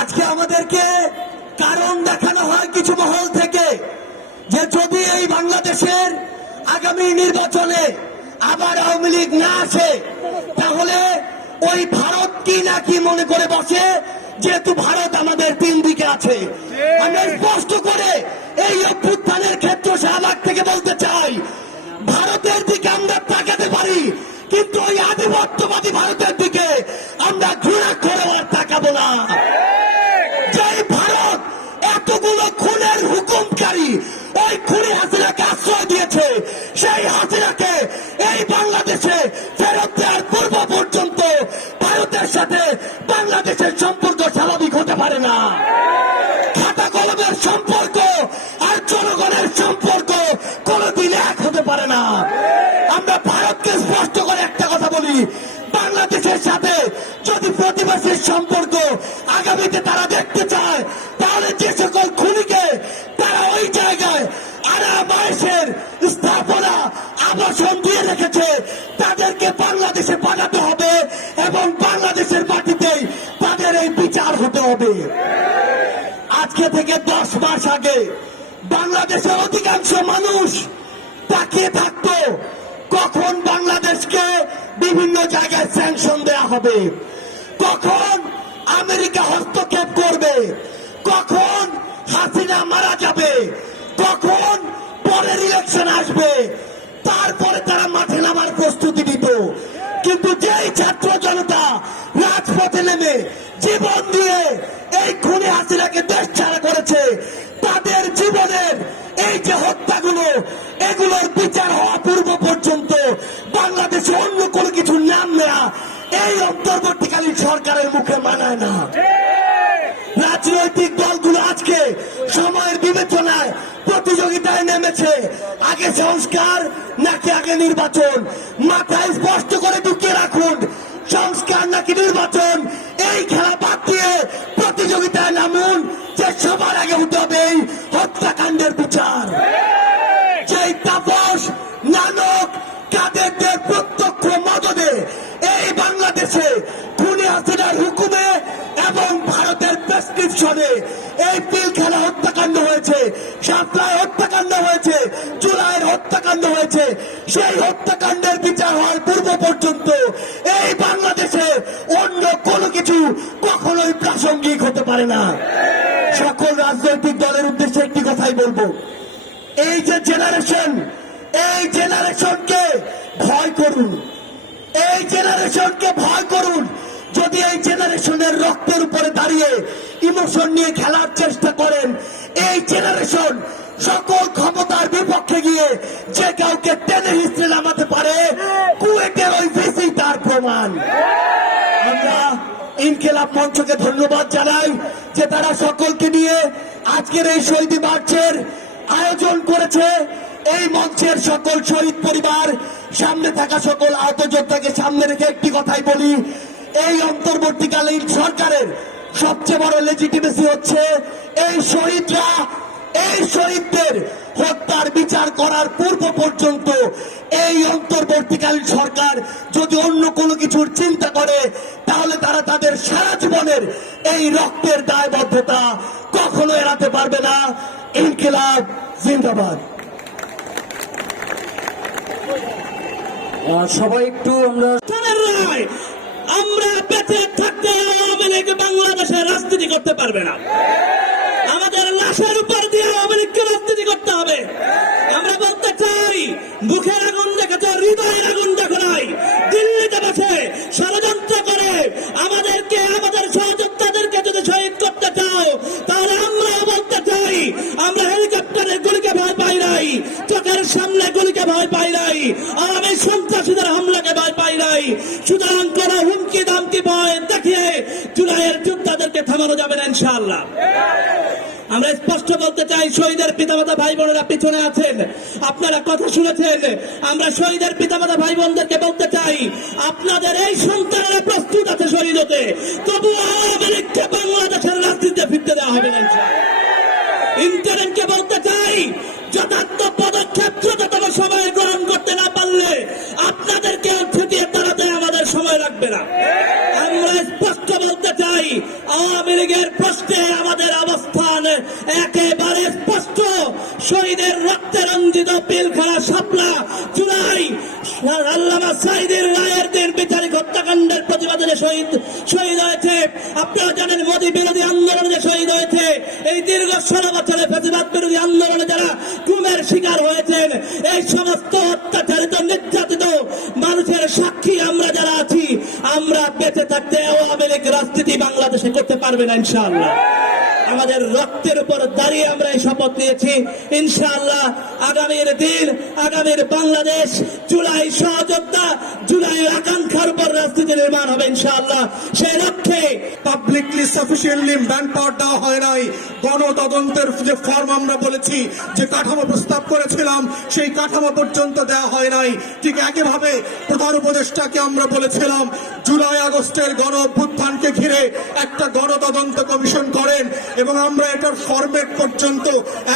আজকে আমাদেরকে কারণ দেখানো হয় কিছু মহল থেকে যে যদি এই বাংলাদেশের আগামী নির্বাচনে আবার আওয়ামী লীগ না আসে, তাহলে ওই ভারত কি না কি মনে করে বসে, যেহেতু ভারত আমাদের তিন দিকে আছে। আমরা স্পষ্ট করে এই অভ্যুত্থানের ক্ষেত্র শাহবাগ থেকে বলতে চাই, ভারতের দিকে আমরা তাকাতে পারি, কিন্তু ওই আধিপত্যবাদী ভারতের দিকে প্রতিবেশীর সম্পর্ক আগামীতে তারা দেখতে চায়, তাহলে যে সকল খুনিকে তারা ওই জায়গায় আরামায়েশের স্থাপনা আবাসন দিয়ে রেখেছে, তাদেরকে বাংলাদেশে পাঠাতে হবে এবং বাংলাদেশের মাটিতেই তাদের এই বিচার হতে হবে। আজকে থেকে দশ মাস আগে বাংলাদেশের অধিকাংশ মানুষ তাকিয়ে থাকতো, কখন বাংলাদেশকে বিভিন্ন জায়গায় স্যাংশন দেয়া হবে। কখন আমেরিকা হস্তক্ষেপ করবে? কখন হাসিনা মারা যাবে? কখন পরের ইলেকশন আসবে? তারপরে তারা মাঠে নামার প্রস্তুতি নিত। কিন্তু যেই ছাত্র জনতা রাজপথে নেমে জীবন দিয়ে এই খুনে হাসিনাকে দেশ ছাড়া করেছে, তাদের জীবনের এই যে হত্যাগুলো, এগুলোর বিচার হওয়া পূর্ব পর্যন্ত বাংলাদেশে অন্য কোনো কিছু নাম নেয়া এই অন্তর্বর্তীকালীন সরকারের মুখে মানায় না। রাজনৈতিক দলগুলো আজকে সময়ের বিবেচনায় প্রতিযোগিতায় নেমেছে। আগে সংস্কার, নাকি আগে নির্বাচন? মাথায় স্পষ্ট করে ঢুকিয়ে রাখুন, সংস্কার নাকি নির্বাচন? এই খেলা বাদ দিয়ে প্রতিযোগিতায় নামুন, যে সবার আগে হতে হবে প্রেসক্রিপশনে এই পিলখানা হত্যাকাণ্ড হয়েছে সাতলায় হত্যাকাণ্ড হয়েছে, জুলাইয়ের হত্যাকাণ্ড হয়েছে। সেই হত্যাকাণ্ডের বিচার হওয়ার পূর্ব পর্যন্ত এই বাংলাদেশে অন্য কোনো কিছু কখনোই প্রাসঙ্গিক হতে পারে না। সকল রাজনৈতিক দলের উদ্দেশ্যে একটি কথাই বলব। এই যে জেনারেশন এই জেনারেশনকে ভয় করুন। এই জেনারেশনকে ভয় করুন। যদি এই জেনারেশনের রক্তের উপরে দাঁড়িয়ে ইমোশন নিয়ে খেলার চেষ্টা করেন, এই জেনারেশন সকল ক্ষমতার বিপক্ষে গিয়ে যে কাউকে টেনে হিস্ট্রে নামাতে পারে, কুয়েটের ওই ভিসি তার প্রমাণ। আমরা ইনকেলাব মঞ্চকে ধন্যবাদ জানাই যে তারা সকলকে নিয়ে আজকের এই শহীদ মার্চের আয়োজন করেছে। এই মঞ্চের সকল শহীদ পরিবার, সামনে থাকা সকল আহত যোদ্ধাকে সামনে রেখে একটি কথাই বলি এই অন্তর্বর্তীকালীন সরকারের সবচেয়ে বড় লেজিটিমেসি হচ্ছে এই শহীদরা এই শহীদদের হত্যার বিচার করার পূর্ব পর্যন্ত এই অন্তর্বর্তীকালীন সরকার যদি অন্য কোনো কিছুর চিন্তা করে তাহলে তারা তাদের সারা জীবনের এই রক্তের দায়বদ্ধতা কখনো এড়াতে পারবে না। ইনকিলাব জিন্দাবাদ। সবাই একটু আমরা আমরা বেঁচে থাকতে আওয়ামী লীগ বাংলাদেশে রাজনীতি করতে পারবে না। আমাদের লাশের উপর দিয়ে আওয়ামী লীগকে রাজনীতি করতে হবে। আমরা বলতে চাই, মুখের আগুন দেখেছে হৃদয়ের আগুন দেখো নাই। দিল্লিতে বসে ষড়যন্ত্র করে আমাদেরকে, আমাদের সহযোদ্ধাদেরকে যদি শহীদ করতে চাও, তাহলে আমরাও বলতে চাই, আমরা হেলিকপ্টারের গুলিকে ভয় পাই নাই, চোখের সামনে গুলিকে ভয় পাই নাই, আর আমি সন্ত্রাসীদের হামলাকে ভয় পাই নাই। সুতরাং ইনশাআল্লাহ আমরা স্পষ্ট বলতে চাই, শহীদের পিতামাতা ভাই বোনেরা পিছনে আছেন। আপনারা কথা শুনেছেন, আমরা শহীদের পিতামাতা ভাই বোনদেরকে বলতে চাই, আপনাদের এই সন্তানেরা প্রস্তুত আছে শহীদ হতে। তবু লীগকে বাংলাদেশের রাজনীতিতে ফিরতে দেওয়া হবে না। ইন্টারিমকে বলতে চাই, যথার্থ পদক্ষেপ দ্রুততম সময়ে গ্রহণ করতে যে শহীদ শহীদ হয়েছে। আপনারা জানেন মোদী বিরোধী আন্দোলনে শহীদ হয়েছে, এই দীর্ঘ ষোলো বছরের প্রতিবাদ বিরোধী আন্দোলনে যারা গুমের শিকার হয়েছেন, এই সমস্ত অত্যাচারিত, নির্যাতিত মানুষের সাক্ষী আমরা যারা আছি, আমরা বেঁচে থাকতে আওয়ামী লীগ রাজনীতি বাংলাদেশে করতে পারবে না ইনশাআল্লাহ। আমাদের রক্তের উপর দাঁড়িয়ে আমরা এই শপথ নিয়েছি। ইনশাআল্লাহ আগামীর দিন, আগামীর বাংলাদেশ জুলাই সহযোদ্ধা, জুলাইয়ের আকাঙ্ক্ষার উপর রাজনীতি নির্মাণ হবে ইনশাআল্লাহ। সেই লক্ষ্যে পাবলিকলি সাফিসিয়েন্টলি ম্যান পাওয়ার দেওয়া হয় নাই। গণতদন্তের যে ফর্ম আমরা বলেছি, যে কাঠামো প্রস্তাব করেছিলাম, সেই কাঠামো পর্যন্ত দেওয়া হয় নাই। ঠিক একইভাবে প্রধান উপদেষ্টাকে আমরা বলেছিলাম, জুলাই আগস্টের গণ অভ্যুত্থানকে ঘিরে একটা গণতদন্ত কমিশন করেন। এবং আমরা এটার ফরম্যাট পর্যন্ত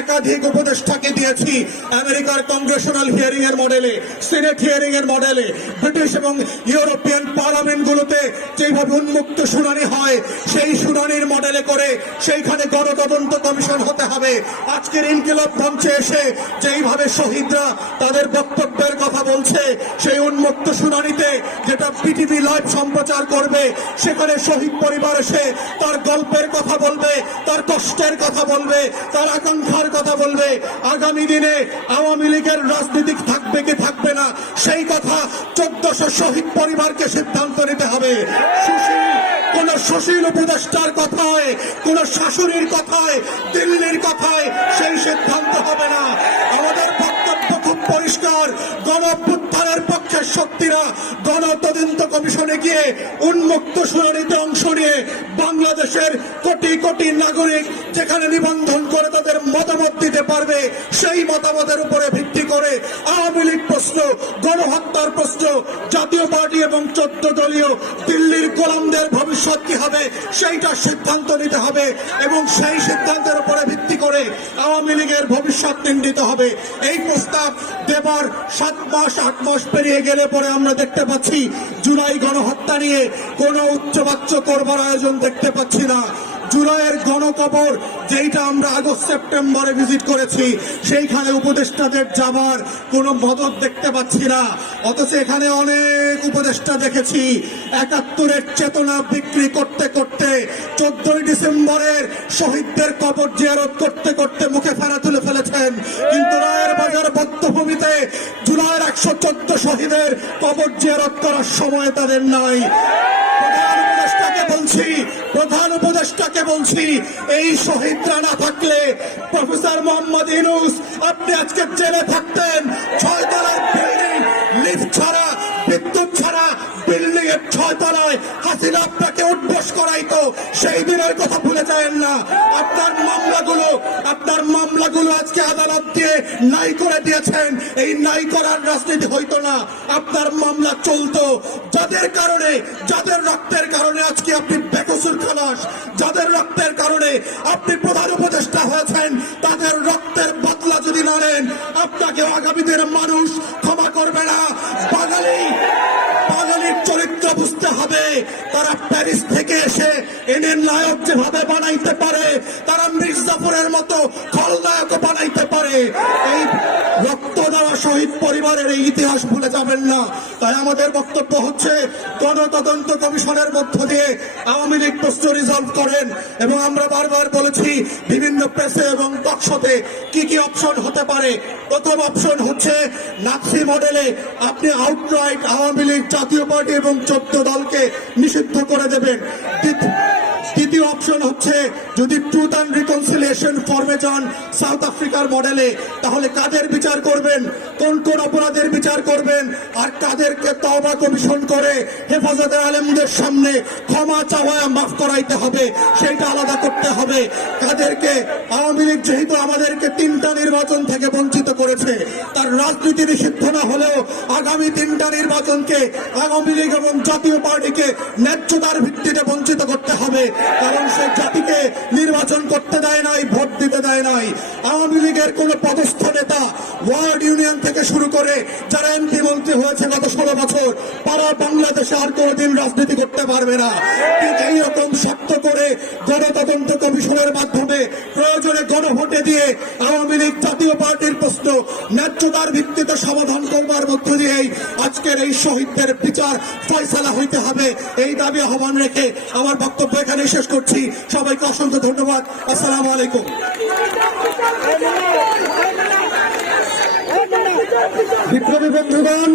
একাধিক উপদেষ্টাকে দিয়েছি। আমেরিকার কংগ্রেশনাল হিয়ারিং এর মডেলে সিনেট হিয়ারিং এর মডেলে ব্রিটিশ এবং ইউরোপিয়ান পার্লামেন্টগুলোতে যেভাবে উন্মুক্ত শুনানি হয়, সেই শুনানির মডেলে করে সেইখানে গণতদন্ত কমিশন হতে হবে। আজকের ইনকিলাব মঞ্চে এসে যেইভাবে শহীদরা তাদের বক্তব্যের কথা বলছে, সেই উন্মুক্ত শুনানিতে যেটা পিটিভি লাইভ সম্প্রচার করবে, সেখানে শহীদ পরিবার এসে তার গল্পের কথা বলবে তার কষ্টের কথা বলবে, তার আকাঙ্ক্ষার কথা বলবে। আগামী দিনে আওয়ামী লীগের রাজনীতি থাকবে কি থাকবে না, সেই কথা চোদ্দশো শহীদ পরিবারকে সিদ্ধান্ত নিতে হবে। কোন সুশীল উপদেষ্টার কথায়, কোন শাশুড়ির কথায়, দিল্লির কথায় সেই সিদ্ধান্ত হবে না। আমাদের বক্তব্য খুব পরিষ্কার গণ পক্ষের শক্তিরা গণ তদন্ত কমিশনে গিয়ে উন্মুক্ত শুনানিতে অংশ নিয়ে বাংলাদেশের কোটি কোটি নাগরিক যেখানে নিবন্ধন করে তাদের মতামত দিতে পারবে, সেই মতামতের উপরে ভিত্তি করে আওয়ামী লীগ প্রশ্ন, গণহত্যার প্রশ্ন, জাতীয় পার্টি এবং চোদ্দ দলীয় দিল্লির গোলামদের ভবিষ্যৎ কি হবে, সেইটা সিদ্ধান্ত নিতে হবে এবং সেই সিদ্ধান্তের উপরে ভিত্তি করে আওয়ামী লীগের ভবিষ্যৎ নির্ণীত হবে। এই প্রস্তাব দেবার সাত মাস, আট মাস পেরিয়ে গেলে পরে আমরা দেখতে পাচ্ছি জুলাই গণহত্যা নিয়ে কোনো উচ্চবাচ্য করবার আয়োজন দেখতে পাচ্ছি না। জুলাইয়ের গণকবর যেইটা আমরা আগস্ট সেপ্টেম্বরে ভিজিট করেছি, সেইখানে উপদেষ্টাদের যাবার কোনো মদত দেখতে পাচ্ছি না। অথচ এখানে অনেক উপদেষ্টা দেখেছি, একাত্তরের চেতনা বিক্রি করতে করতে, চোদ্দই ডিসেম্বরের শহীদদের কবর জিয়ারত করতে করতে শহীদের কবর জিয়ারত করার সময় তাদের নাই। বলছি, প্রধান উপদেষ্টাকে বলছি, এই শহীদরা না থাকলে, প্রফেসর মোহাম্মদ ইনুস আপনি আজকে জেলে থাকতেন। ছয় বিল্ডিং লিফট ছাড়া, বিদ্যুৎ ছাড়া বিল্ডিং এর ছয় তলায় হাসিনা সেই দিনের কথা ভুলে যায় না। আপনার মামলাগুলো আপনার মামলাগুলো আজকে আদালত দিয়ে নাই করে দিয়েছেন। এই নাই করার রাজনীতি হইতো না। আপনার মামলা চলতো। যাদের কারণে, যাদের রক্তের কারণে আজকে আপনি বেকসুর খালাস, যাদের রক্তের কারণে আপনি প্রধান উপদেষ্টা হয়েছেন, তাদের রক্তের বদলা যদি না নেন আপনাকে আগামী দিনের মানুষ ক্ষমা করবে না। বাঙালি তারা প্যারিস থেকে এসে এনে নায়ক যেভাবে বানাইতে পারে, তারা মির্জাপুরের মতো খলনায়ক বানাইতে পারে। এই ইতিহাস ভুলে যাবেন না। তাই আমাদের বক্তব্য হচ্ছে, গণতদন্ত কমিশনের মধ্য দিয়ে আওয়ামী লীগ প্রশ্ন রিজলভ করেন এবং আমরা বারবার বলেছি, বিভিন্ন প্রেসে এবং টকশোতে কি কি অপশন হতে পারে। প্রথম অপশন হচ্ছে নাৎসি মডেলে আপনি আউটরাইট আওয়ামী লীগ জাতীয় পার্টি এবং চোদ্দ দলকে নিষিদ্ধ করে দেবেন। দ্বিতীয় অপশন হচ্ছে, যদি ট্রুথ অ্যান্ড রিকনসিলিয়েশন ফর্মে যান সাউথ আফ্রিকার মডেলে তাহলে কাদের বিচার করবেন? কোন কোন অপরাধের বিচার করবেন? আর কাদেরকে তওবা কমিশন করে হেফাজতে আলেমদের সামনে ক্ষমা চাওয়া মাফ করাইতে হবে, সেইটা আলাদা করতে হবে। কাদেরকে আওয়ামী লীগ যেহেতু আমাদেরকে তিনটা নির্বাচন থেকে বঞ্চিত করেছে, তার রাজনীতি নিষিদ্ধ না হলেও আগামী তিনটা নির্বাচনকে আওয়ামী লীগ এবং জাতীয় পার্টিকে ন্যায্যতার ভিত্তিতে বঞ্চিত করতে হবে। কারণ সে জাতিকে নির্বাচন করতে দেয় নাই, ভোট দিতে দেয় নাই। আওয়ামী লীগের কোন পদস্থ নেতা ওয়ার্ড ইউনিয়ন থেকে শুরু করে যারা এমপি মন্ত্রী হয়েছে গত ষোলো বছর তারা বাংলাদেশে আর কোনোদিন রাজনীতি করতে পারবে না। এইরকম শক্ত করে গণতদন্ত কমিশনের মাধ্যমে প্রয়োজনে গণভোটে দিয়ে আওয়ামী লীগ জাতীয় পার্টির ন্যায্যতার ভিত্তিতে সমাধান করবার মধ্য দিয়েই আজকের এই শহীদদের বিচার ফয়সালা হইতে হবে। এই দাবি আহ্বান রেখে আমার বক্তব্য এখানে শেষ করছি। সবাইকে অসংখ্য ধন্যবাদ। আসসালাম আলাইকুম। বিপ্লবী বন্ধুগণ